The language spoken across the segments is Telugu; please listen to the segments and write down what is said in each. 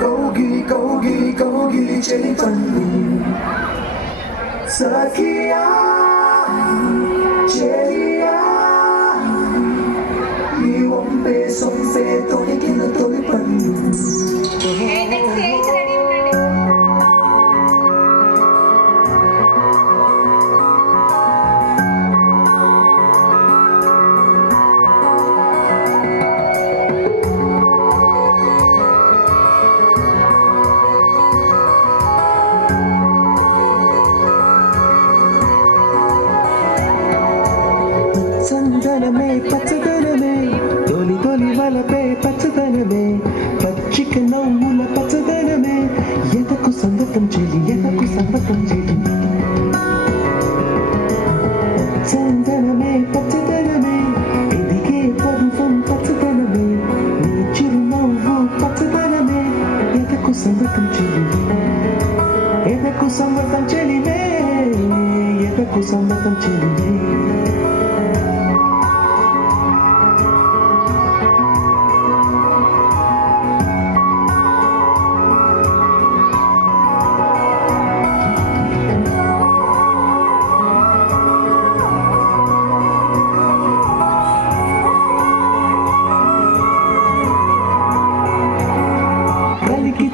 కౌగిలి చెలి పండు సఖియా చెలియా నీ వంపే సొంపే తొడిగిన తొలి పండు చందనమే పచ్చదనమే తొలి తొలి వలపే పచ్చదనమే పచ్చిక నవ్వుల పచ్చదనమే ఎదకు సంగతం చెలి చందనమే పచ్చదనమే ఎదిగే పరువం పచ్చదనమే నీ చిరునవ్వు పచ్చదనమే ఎదకు సంగతం చెలి ఎదకు సంగతం చెలివే ఎదకు సంగతం చెలివే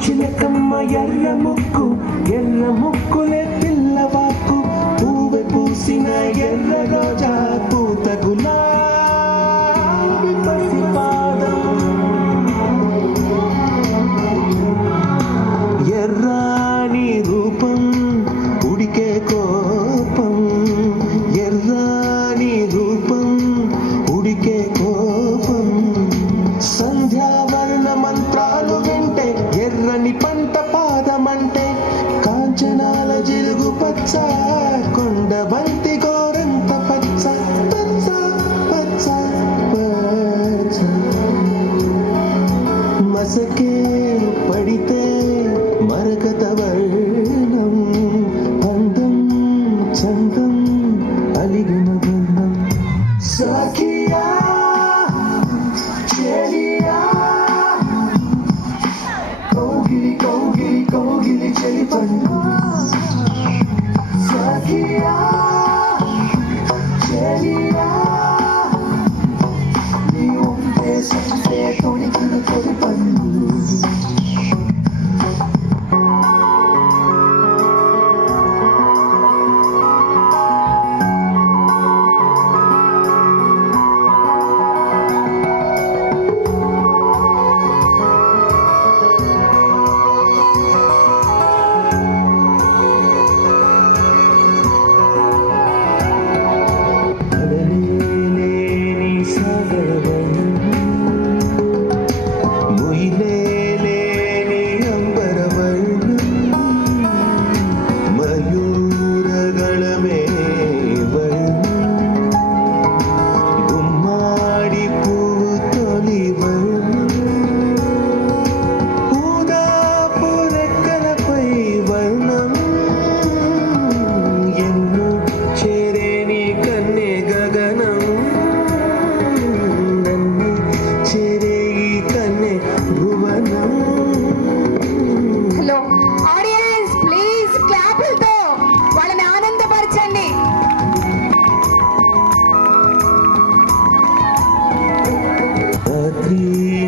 చిలకమ్మ ఎర్ర ముక్కులే పిల్లవాకు పూవె పూసిన ఎర్ర రోజా పూత గులాబీ పసిపాదం ఎర్రాని రూపం ఉడికే కోపం ఎర్రాని రూపం ఉడికే కోపం సంధ్యావర్ణ మంత్రాలు వింటే ఎర్రని పంట పాదమంటే కాంచనాల జిలుగు పచ్చ కొండ బంతి గోరంత పచ్చ పచ్చ పచ్చ పచ్చ మసకే పడితే మరకత వర్ణం అందం చందం అలిగిన వర్ణం సఖియా చెలియా కౌగిలి చెలి పండు సఖియా చెలియా నీ వంపే సొంపే తొడిగిన తొలి పండు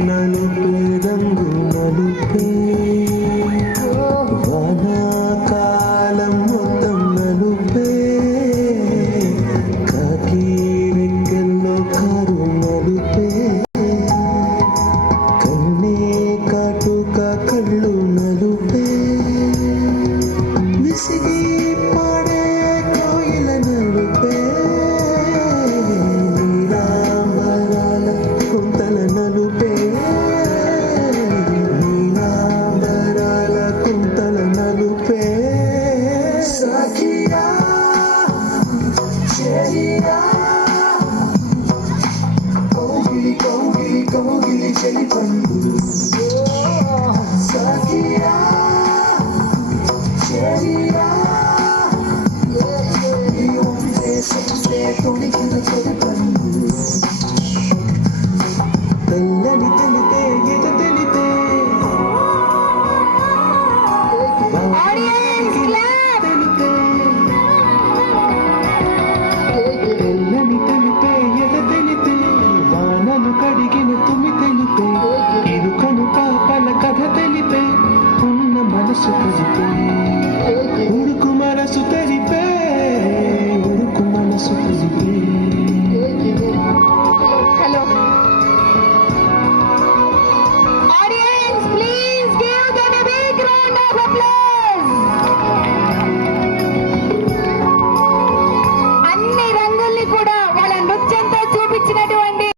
నలుపే రంగు నలుపే వానాకాలం మొత్తం నలుపే కాకి రెక్కల్లో కారు నలుపే కన్నే కాటుక కళ్ళు నలుపే విసిగి పాడే కోయిల నలుపే నీలాంబరాల కుంతల నలుపే నీలా కరిగిన తుమి తెలిపే ఇరుకను పాపల కథ తెలిపే ఉన్న మనసు కలిపే